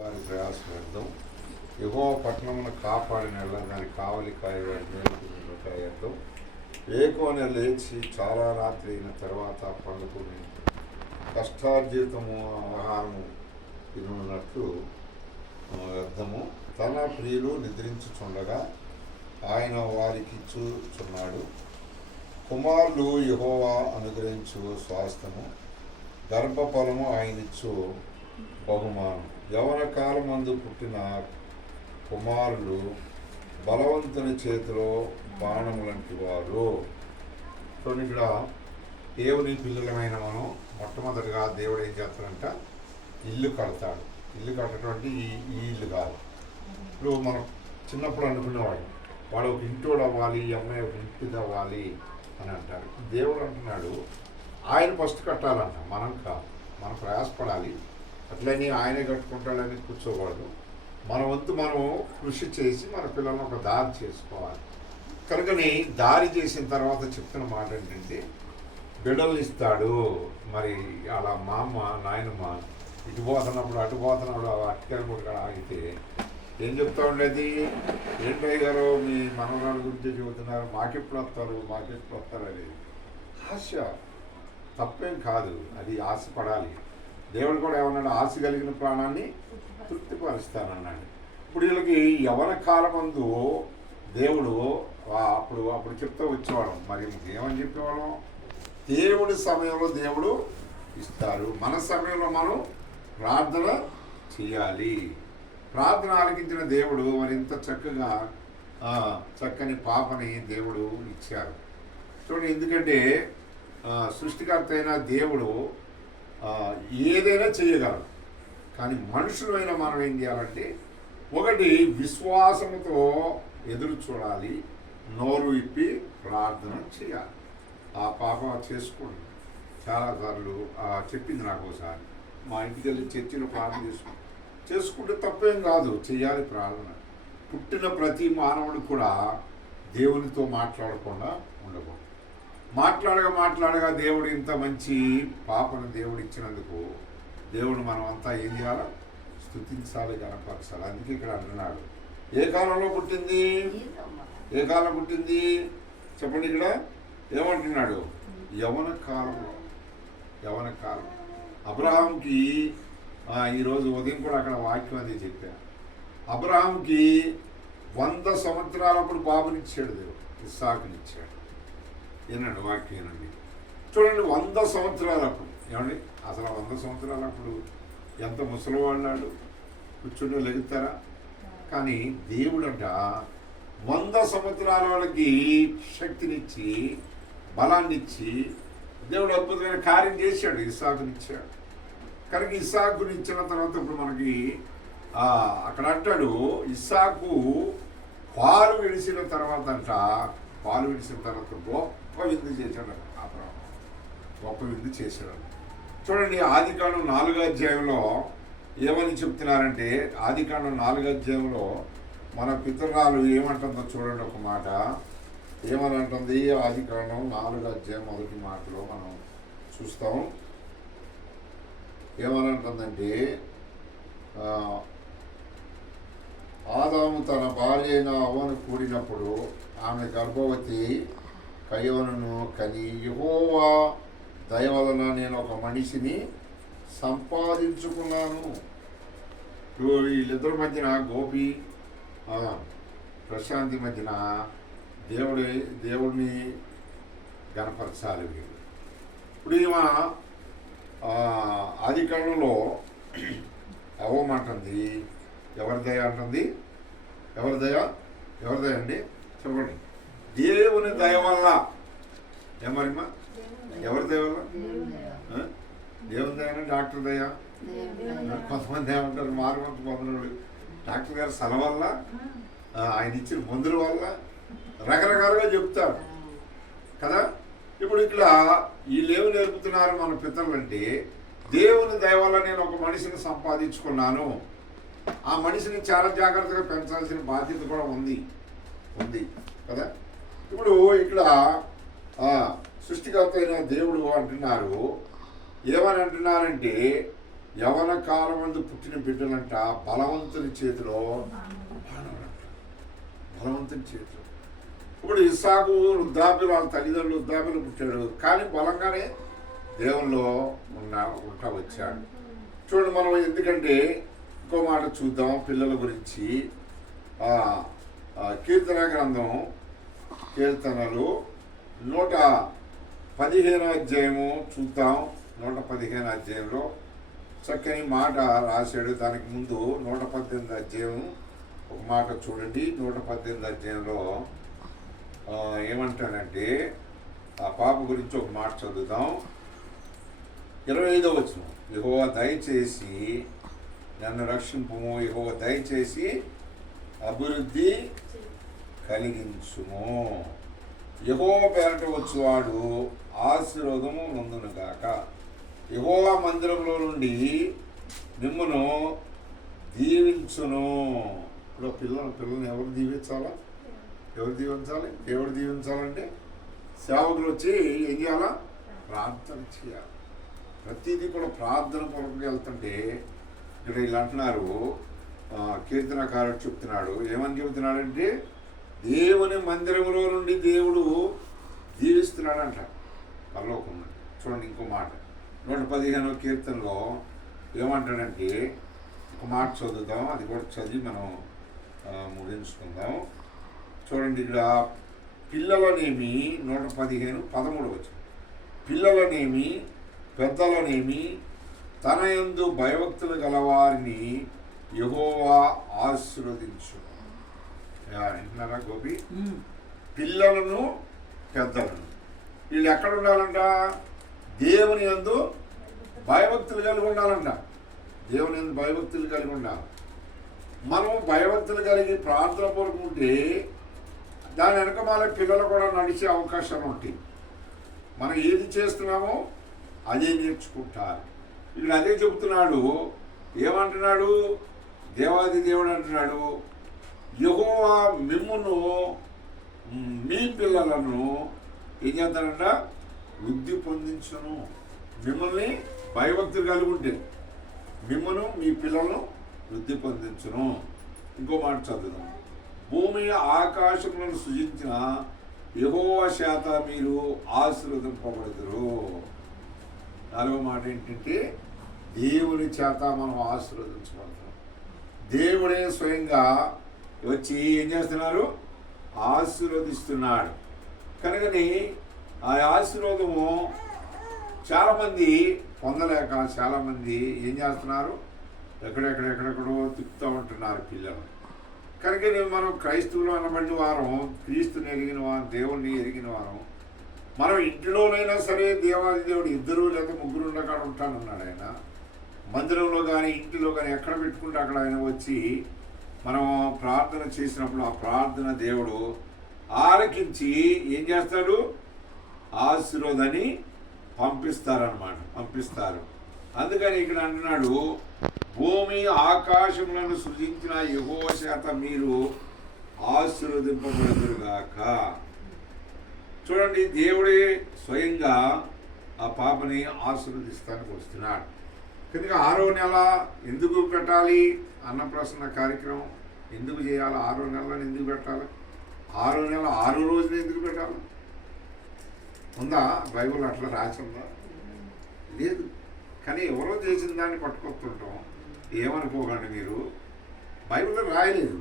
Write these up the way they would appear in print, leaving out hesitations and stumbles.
వారి ప్రయాసమర్థం యెహోవా పట్టణమును కాపాడిన దాని కావలి కాయవాడి మేలుకు కాయర్థం ఏకోనే లేచి చాలా రాత్రి అయిన తర్వాత పండుకుని కష్టార్జితము ఆహారము తినున్నట్లు వ్యర్థము. తన ప్రియులు నిద్రించుచుండగా ఆయన వారికి ఇచ్చుచున్నాడు. కుమారులు యెహోవా అనుగ్రహించు స్వాస్థ్యము, గర్భఫలము ఆయనిచ్చు బహుమానం. యవన కాలమందు పుట్టిన కుమారులు బలవంతుని చేతిలో బాణము లాంటి వారు. చూడండి, ఇక్కడ దేవుని పిల్లలమైన మనం మొట్టమొదటిగా దేవుడు ఏం చేస్తాడంట, ఇల్లు కడతాడు. ఇల్లు కట్టటువంటి ఈ ఇల్లు కాదు. ఇప్పుడు మనం చిన్నప్పుడు అనుకునేవాడు వాడు ఒక ఇంటోడు అవ్వాలి, ఈ అమ్మాయి ఒక ఇంటిది అవ్వాలి అని అంటారు. దేవుడు అంటున్నాడు ఆయన ఫస్ట్ కట్టాలంట, మనం కాదు. మనం ప్రయాసపడాలి, అట్లని ఆయనే కట్టుకుంటాడని కూర్చోకూడదు. మన వంతు మనం కృషి చేసి మన పిల్లలను ఒక దారి చేసుకోవాలి. కనుకని దారి చేసిన తర్వాత చెప్తున్న మాట ఏంటంటే బిడ్డలు ఇస్తాడు. మరి అలా మా అమ్మ నాయనమ్మ ఇటు పోతున్నప్పుడు అటు పోతున్నప్పుడు అటుకెళ్ళి కూడా ఆగితే ఏం చెప్తా ఉండేది, ఏంటయ్య గారు మీ మనవరాల గురించి చెబుతున్నారు, మాకెప్పుడు వస్తారు అనేది ఆశ. తప్పేం కాదు, అది ఆశపడాలి. దేవుడు కూడా ఏమన్నాడు, ఆశ కలిగిన ప్రాణాన్ని తృప్తిపరుస్తానన్నాడు. ఇప్పుడు వీళ్ళకి యవన కాలమందు దేవుడు అప్పుడు చెప్తూ వచ్చేవాళ్ళం. మరి ఏమని చెప్పేవాళ్ళం, దేవుడి సమయంలో దేవుడు ఇస్తారు, మన సమయంలో మనం ప్రార్థన చేయాలి. ప్రార్థన ఆలకించిన దేవుడు మరి ఇంత చక్కగా చక్కని పాపని దేవుడు ఇచ్చారు. చూడండి, ఎందుకంటే సృష్టికర్త అయిన దేవుడు ఏదైనా చేయగలరు. కానీ మనుషులైన మనం ఏం చేయాలంటే, ఒకటి విశ్వాసముతో ఎదురు చూడాలి, నోరు విప్పి ప్రార్థన చేయాలి. ఆ పాప చేసుకోండి. చాలాసార్లు చెప్పింది నాకు ఒకసారి, మా ఇంటికి వెళ్ళి చర్చిలో ప్రార్థన చేసుకుంటే తప్పేం కాదు, చేయాలి ప్రార్థన. పుట్టిన ప్రతి మానవుడు కూడా దేవునితో మాట్లాడకుండా ఉండకూడదు. మాట్లాడగా దేవుడు ఇంత మంచి పాపను దేవుడు ఇచ్చినందుకు దేవుడు మనం అంతా ఏం చేయాలి, స్తుతించాలి, గణపరచాలి. అందుకే ఇక్కడ అంటున్నాడు, ఏ కాలంలో పుట్టింది, ఏ కాలం పుట్టింది చెప్పండి. ఇక్కడ ఏమంటున్నాడు, యవన కాలంలో. అబ్రహాంకి ఈరోజు ఉదయం కూడా అక్కడ వాక్యం అది చెప్పాను. అబ్రహాంకి 100 సంవత్సరాలప్పుడు బాబునిచ్చాడు దేవుడు, ఇస్సాకునిచ్చాడు. ఏనండి వాక్యం ఏనండి. చూడండి, 100 సంవత్సరాలప్పుడు ఏమండి, అసలు 100 సంవత్సరాలప్పుడు ఎంత ముసలివాళ్ళాడు, కూర్చుని లెగుతారా? కానీ దేవుడంట 100 సంవత్సరాల వాళ్ళకి శక్తినిచ్చి బలాన్నిచ్చి దేవుడు అద్భుతమైన కార్యం చేశాడు, ఇస్సాకునిచ్చాడు. కనుక ఇస్సాకునిచ్చిన తర్వాత ఇప్పుడు మనకి అక్కడ అంటాడు, ఇస్సాకు పాలు విడిసిన తర్వాత గొప్ప విందు చేశాడు. అబ్రహాము గొప్ప విందు చేశాడు. చూడండి, ఆదికాండం 4వ అధ్యాయంలో ఏమని చెప్తున్నారంటే, ఆదికాండం 4వ అధ్యాయంలో మన పితరాలు ఏమంటుందో చూడండి. ఒక మాట ఏమని అంటుంది, ఆదికాండం 4వ అధ్యాయం 1వ మాటలో మనం చూస్తాం. ఏమని అంటుందంటే, ఆదాము తన భార్య అయిన అవ్వను కూడినప్పుడు ఆమె గర్భవతి కయవనును కని, యెహోవా దయ వలన నేను ఒక మనిషిని సంపాదించుకున్నాను. వీళ్ళిద్దరి మధ్యన గోపి ప్రశాంతి మధ్యన దేవుడిని గణపరచాలి వీళ్ళు. ఇప్పుడు ఈమె ఆది కాలంలో అవ్వమంటుంది, ఎవరి దయ అంటుంది, ఎవరి దయ అండి చెప్పండి. దేవుని దయ వల్ల. ఏమరిమా, ఎవరి దయ వల్ల? దేవుని దయ అంటే డాక్టర్ దయ. కొంతమంది ఏమంటారు, మారుమంతు పొందినోడు డాక్టర్ గారు సల వల్ల, ఆయన ఇచ్చిన మందుల వల్ల రకరకాలుగా చెప్తారు కదా. ఇప్పుడు ఇక్కడ వీళ్ళేమి నేర్పుతున్నారు మన పితరులు అంటే, దేవుని దయ వల్ల నేను ఒక మనిషిని సంపాదించుకున్నాను. ఆ మనిషిని చాలా జాగ్రత్తగా పెంచాల్సిన బాధ్యత కూడా ఉంది కదా. ఇప్పుడు ఇక్కడ సృష్టికర్త అయిన దేవుడు అంటున్నారు, ఏమని అంటున్నారంటే, యవన కాలం ముందు పుట్టిన బిడ్డలంట బలవంతుని చేతిలో బలవంతుని చేతిలో. ఇప్పుడు ఇస్సాకు వృద్ధాప్యులు, వాళ్ళ తల్లిదండ్రులు వృద్ధాప్యులు పుట్టాడు, కానీ బలంగానే దేవుల్లో ఉంటా వచ్చాడు. చూడండి, మనం ఎందుకంటే ఇంకో మాట చూద్దాం పిల్లల గురించి. కీర్తన గ్రంథం, కీర్తనలు 115 అధ్యాయము చూద్దాం. 115 అధ్యాయంలో చక్కని మాట రాశాడు. దానికి ముందు 118 అధ్యాయం ఒక మాట చూడండి. 118 అధ్యాయంలో ఏమంటానంటే ఆ పాప గురించి ఒక మాట చదువుదాం. 25వ వచనం, యెహోవా దయచేసి నన్ను రక్షింపుము, యెహోవా దయచేసి అభివృద్ధి కలిగించుము, యెహోవా పేరట వచ్చువాడు ఆశీర్వాదము నొందునుగాక, యెహోవా మందిరంలో నుండి మిమ్మును దీవించును. ఇప్పుడు పిల్లల్ని ఎవరు దీవించాలా? ఎవరు దీవించాలి? దేవుడు దీవించాలంటే సేవకులు వచ్చి ఏం చేయాలా? ప్రార్థన చేయాలి. ప్రతిదీ కూడా ప్రార్థన పూర్వకంగా వెళ్తుంటే ఇక్కడ వీళ్ళు అంటున్నారు, కీర్తనకారుడు చెప్తున్నాడు. ఏమని చెబుతున్నాడంటే దేవుని మందిరంలో నుండి దేవుడు దీవిస్తున్నాడంట పరలోకం. చూడండి ఇంకో మాట 115వ కీర్తనలో ఏమంటాడంటే ఒక మాట చదువుదాం, అది కూడా చదివి మనం ముగించుకుందాం. చూడండి, ఇక్కడ పిల్లలనేమి 115:13 వచ్చింది. పిల్లలనేమి పెద్దలనేమి తన యందు భయభక్తులు గలవారిని యెహోవా ఆశీర్వదించు. వింటున్నారా గోపి? పిల్లలను పెద్దలను వీళ్ళు ఎక్కడ ఉండాలంట? దేవుని యందు భయభక్తులు కలిగి ఉండాలంట. దేవుని యందు భయభక్తులు కలిగి ఉండాలి. మనం భయభక్తులు కలిగి ప్రార్థన పూర్వకుంటే దాని వెనక మన పిల్లలు కూడా నడిచే అవకాశాలు ఉంటాయి. మనం ఏది చేస్తున్నామో అదే నేర్చుకుంటారు. ఇక్కడ అదే చెబుతున్నాడు. ఏమంటున్నాడు? దేవాది దేవుడు అంటున్నాడు, యెహోవా మిమ్మును మీ పిల్లలను ఏం చేస్తాడంట? వృద్ధి పొందించును. మిమ్మల్ని భయభక్తులు కలిగి ఉంటే మిమ్మల్ని మీ పిల్లలను వృద్ధి పొందించును. ఇంకో మాట చదువుదాం. భూమి ఆకాశములను సృజించిన యెహోవా చేత మీరు ఆశీర్వదింపబడుదురు. 4వ మాట ఏంటంటే దేవుని చేత మనం ఆశీర్వదించబడతాం. దేవుడే స్వయంగా వచ్చి ఏం చేస్తున్నారు? ఆశీర్వదిస్తున్నాడు. కనుకని ఆ ఆశీర్వాదము చాలామంది పొందలేక చాలామంది ఏం చేస్తున్నారు? ఎక్కడెక్కడో తిప్పుతూ ఉంటున్నారు పిల్లలు. కనుక మనం క్రైస్తవులు అనబడిన వారం, క్రీస్తుని ఎరిగిన వారం, దేవుణ్ణి ఎరిగిన వారం, మనం ఇంటిలోనైనా సరే దేవాది దేవుడు 2 లేదా 3 ఉండగా ఉంటానన్నాడు ఆయన. మందిరంలో కానీ ఇంటిలో కానీ ఎక్కడ పెట్టుకుంటే అక్కడ ఆయన వచ్చి మనం ప్రార్థన చేసినప్పుడు ఆ ప్రార్థన దేవుడు ఆలకించి ఏం చేస్తాడు? ఆశీర్వాదాన్ని పంపిస్తారు. అందుకని ఇక్కడ అంటున్నాడు, భూమి ఆకాశములను సృజించిన యెహోవా చేత మీరు ఆశీర్వదింపబడుదురుగాక. చూడండి, దేవుడే స్వయంగా ఆ పాపని ఆశీర్వదిస్తానికి వస్తున్నాడు. కనుక 6వ నెల ఎందుకు పెట్టాలి? అన్నప్రాసన కార్యక్రమం ఎందుకు చేయాలి? 6వ నెలను ఎందుకు పెట్టాలి? 6వ నెల 6 రోజులు ఎందుకు పెట్టాలి? ఉందా? బైబిల్ అట్లా రాసి ఉందా? లేదు. కానీ ఎవరో చేసిన దాన్ని పట్టుకొస్తుంటాం. ఏమనుకోకండి మీరు, బైబిల్లో రాయలేదు.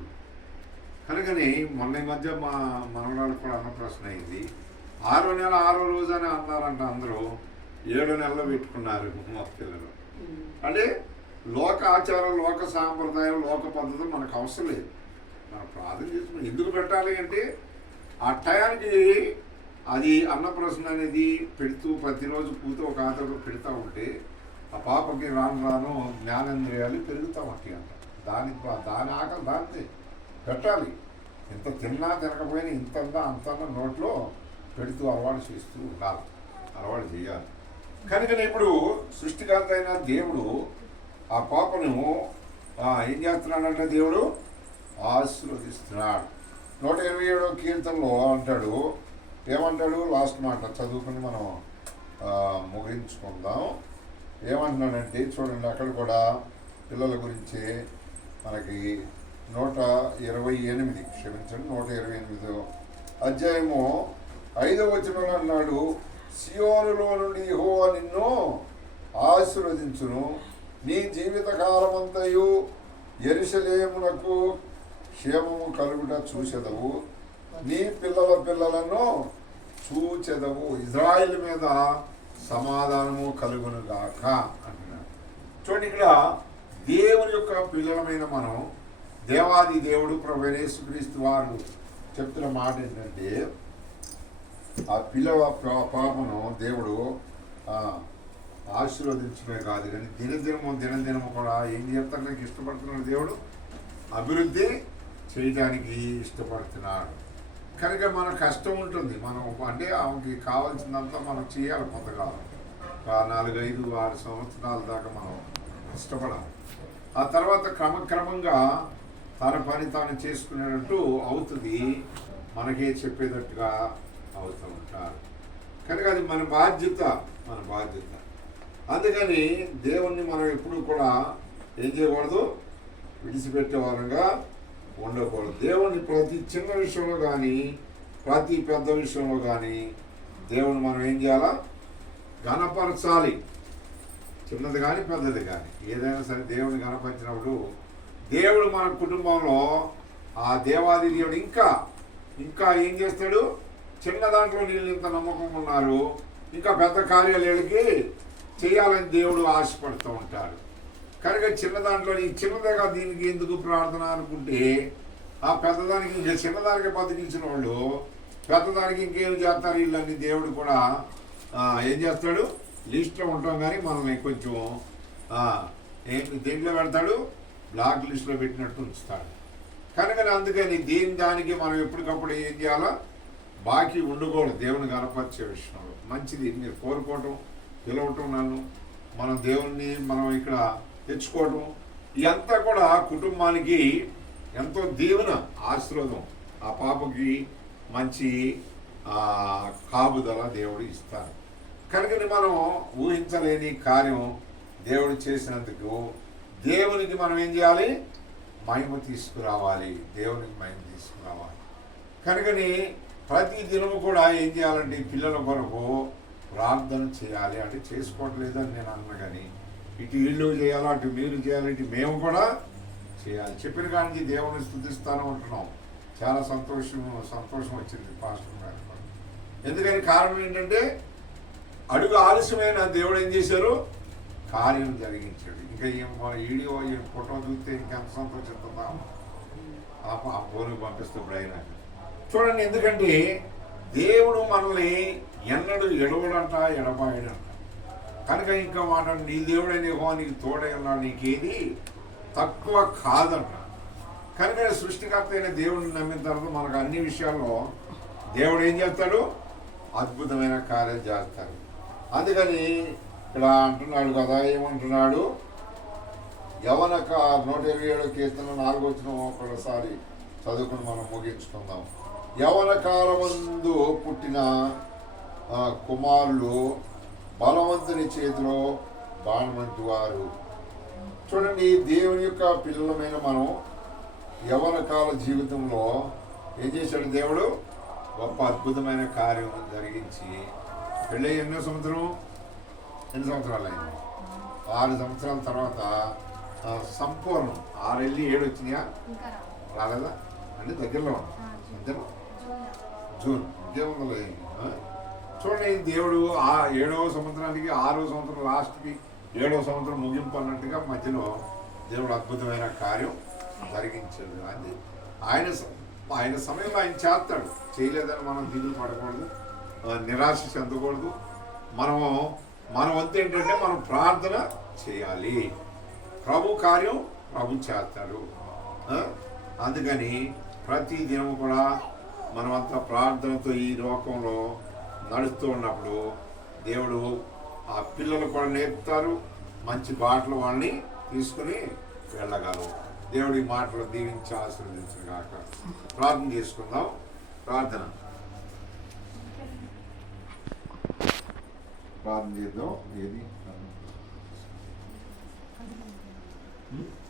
కనుకని మొన్న ఈ మధ్య మా మనవరాలకు కూడా అన్నప్రాసన అయింది. 6వ నెల 6వ రోజు అని అన్నారంట. అందరూ 7 నెలలు పెట్టుకున్నారు మా పిల్లలు. అంటే లోక ఆచారం, లోక సాంప్రదాయం, లోక పద్ధతులు మనకు అవసరం లేదు. మనం ప్రార్థన చేసుకుని ఎందుకు పెట్టాలి అంటే ఆ టయానికి అది అన్నప్రాసన అనేది పెడుతూ ప్రతిరోజు పూర్తి ఒక ఆటలో పెడతా ఉంటే ఆ పాపకి రాను జ్ఞానేంద్రియాలు పెరుగుతూ ఉంటాయి అంట. దాని ఆకలి దాన్ని పెట్టాలి. ఇంత తిన్నా తినకపోయినా ఇంతంతా అంతన్నా నోట్లో పెడుతూ అలవాటు చేస్తూ ఉండాలి, అలవాటు చేయాలి. కనుక ఇప్పుడు సృష్టికర్త అయిన దేవుడు ఆ పాపను ఏం చేస్తున్నాడంటే దేవుడు ఆశీర్వదిస్తున్నాడు. 127వ కీర్తనలో అంటాడు, ఏమంటాడు? లాస్ట్ మాట చదువుకుని మనం ముగించుకుందాం. ఏమంటున్నాడంటే చూడండి, అక్కడ కూడా పిల్లల గురించి మనకి 128 క్షమించండి 128 అధ్యాయము 5వ వచనంలో అన్నాడు, సియోనులో నుండి యెహోవా నిన్ను ఆశీర్వదించును, నీ జీవితకాలమంతయు యెరూషలేమునకు క్షేమము కలుగుట చూచెదవు, నీ పిల్లల పిల్లలను చూచెదవు, ఇజ్రాయిల్ మీద సమాధానము కలుగును గాక అంటున్నాడు. చూడండి, ఇక్కడ దేవుని యొక్క పిల్లలమైన మనం దేవాది దేవుడు ప్రభువైన యేసుక్రీస్తు వారు చెప్తున్న మాట ఏంటంటే, ఆ పిల్లల పాపను దేవుడు ఆశీర్వదించడమే కాదు కానీ దినదినము కూడా ఏం చేస్తానికి ఇష్టపడుతున్నాడు దేవుడు, అభివృద్ధి చేయడానికి ఇష్టపడుతున్నాడు. కనుక మన కష్టం ఉంటుంది, మనం అంటే ఆమెకి కావాల్సిందంతా మనం చేయాలి. కొంతకాలం 4, 5, 6 సంవత్సరాల దాకా మనం ఇష్టపడాలి. ఆ తర్వాత క్రమక్రమంగా తన పని తాను చేసుకునేటట్టు అవుతుంది, మనకే చెప్పేటట్టుగా అవుతూ ఉంటారు. కనుక అది మన బాధ్యత. అందుకని దేవుణ్ణి మనం ఎప్పుడు కూడా ఏం చేయకూడదు, విడిచిపెట్టే వారంగా ఉండకూడదు. దేవుణ్ణి ప్రతి చిన్న విషయంలో కానీ ప్రతి పెద్ద విషయంలో కానీ దేవుని మనం ఏం చేయాలా, ఘనపరచాలి. చిన్నది కానీ పెద్దది కానీ ఏదైనా సరే దేవుని ఘనపరిచినప్పుడు దేవుడు మన కుటుంబంలో ఆ దేవాది దేవుడు ఇంకా ఏం చేస్తాడు, చిన్న దాంట్లో నీళ్ళు ఇంత నమ్మకం ఉన్నారు, ఇంకా పెద్ద కార్యాలయాలకి చేయాలని దేవుడు ఆశపడుతూ ఉంటాడు. కనుక చిన్న దాంట్లో ఈ చిన్నదిగా దీనికి ఎందుకు ప్రార్థన అనుకుంటే, ఆ పెద్దదానికి ఇంకా చిన్నదానికి బతికించిన వాళ్ళు పెద్దదానికి ఇంకేం చేస్తారు వీళ్ళని దేవుడు కూడా ఏం చేస్తాడు, లిస్ట్లో ఉంటాం కానీ మనల్ని కొంచెం దేంట్లో పెడతాడు, బ్లాక్ లిస్ట్లో పెట్టినట్టు ఉంచుతాడు. కనుక అందుకని దానికి మనం ఎప్పటికప్పుడు ఏం చేయాలా, బాకీ ఉండకూడదు. దేవుని గణపరిచే విషయంలో మంచిది మీరు కోరుకోవటం, పిలవటం, నన్ను మనం దేవుణ్ణి మనం ఇక్కడ తెచ్చుకోవటం, ఇదంతా కూడా కుటుంబానికి ఎంతో దీవెన, ఆశీర్వాదం. ఆ పాపకి మంచి కాపుదల దేవుడు ఇస్తారు. కనుకని మనం ఊహించలేని కార్యం దేవుడు చేసినందుకు దేవునికి మనం ఏం చేయాలి, మహిమ తీసుకురావాలి. దేవునికి మహిమ తీసుకురావాలి. కనుకని ప్రతి దినము కూడా ఏం చేయాలంటే పిల్లల కొరకు ప్రార్థన చేయాలి. అంటే చేసుకోవట్లేదని నేను అన్నా కానీ ఇటు ఇల్లు చేయాలి, అటు మీరు చేయాలి, ఇటు మేము కూడా చేయాలి. చెప్పిన కానీ దేవుని స్తుతిస్తాను ఉంటున్నాం. చాలా సంతోషం వచ్చింది పాస్టర్ గారు. ఎందుకని కారణం ఏంటంటే అడుగు ఆలస్యమైన దేవుడు ఏం చేశారు, కార్యం జరిగించాడు. ఇంకా వీడియో ఫోటో చూస్తే ఇంకెంత సంతోషిస్తున్నాం. ఆ ఫోన్కి పంపిస్తూ అయినా చూడండి. ఎందుకంటే దేవుడు మనల్ని ఎన్నడూ ఎడవడంట, ఎడబాయడంట. కనుక ఇంకా మాట నీ దేవుడైన యెహోవా నీకు తోడైనా నీకేది తక్కువ కాదంట. కనుక సృష్టికర్త అయిన దేవుడిని నమ్మిన తర్వాత మనకు అన్ని విషయాల్లో దేవుడు ఏం చేస్తాడు, అద్భుతమైన కార్యం చేస్తాడు. అందుకని ఇక్కడ అంటున్నాడు కదా, ఏమంటున్నాడు, యవన 127 కీర్తన 4వ వచనం ఒకసారి చదువుకుని మనం ముగించుకుందాం. యవన కాలమందు పుట్టిన కుమారులు బలవంతుని చేతిలో బాణమంటి వారు. చూడండి, దేవుని యొక్క పిల్లలమైన మనం యవన కాల జీవితంలో ఏం చేశాడు దేవుడు, గొప్ప అద్భుతమైన కార్యం జరిగించి పెళ్ళి ఎన్ని సంవత్సరాలు అయింది, 6 సంవత్సరాల తర్వాత సంపూర్ణం 6 వెళ్ళి 7 వచ్చినాయా, రాలేదా అంటే దగ్గరలో ఉంది, జూన్ ఇంకేముందో. చూడండి, దేవుడు ఆ 7వ సంవత్సరానికి 6వ సంవత్సరం లాస్ట్కి 7వ సంవత్సరం ముగింపు అన్నట్టుగా మధ్యలో దేవుడు అద్భుతమైన కార్యం జరిగించాడు. అది ఆయన సమయంలో ఆయన చేస్తాడు. చేయలేదని మనం దిగులు పడకూడదు, నిరాశ చెందకూడదు. మన వంతు ఏంటంటే మనం ప్రార్థన చేయాలి. ప్రభు కార్యం ప్రభు చేస్తాడు. అందుకని ప్రతి దినం కూడా మనమంతా ప్రార్థనతో ఈ లోకంలో నడుస్తూ ఉన్నప్పుడు దేవుడు ఆ పిల్లలు కూడా నేర్పుతారు, మంచి బాటలు వాళ్ళని తీసుకుని వెళ్ళగలరు. దేవుడి మాటలు దీవించి ఆశీర్వదించిన కాక ప్రార్థన చేసుకుందాం. ప్రార్థన చేద్దాం. ఏది ఉం?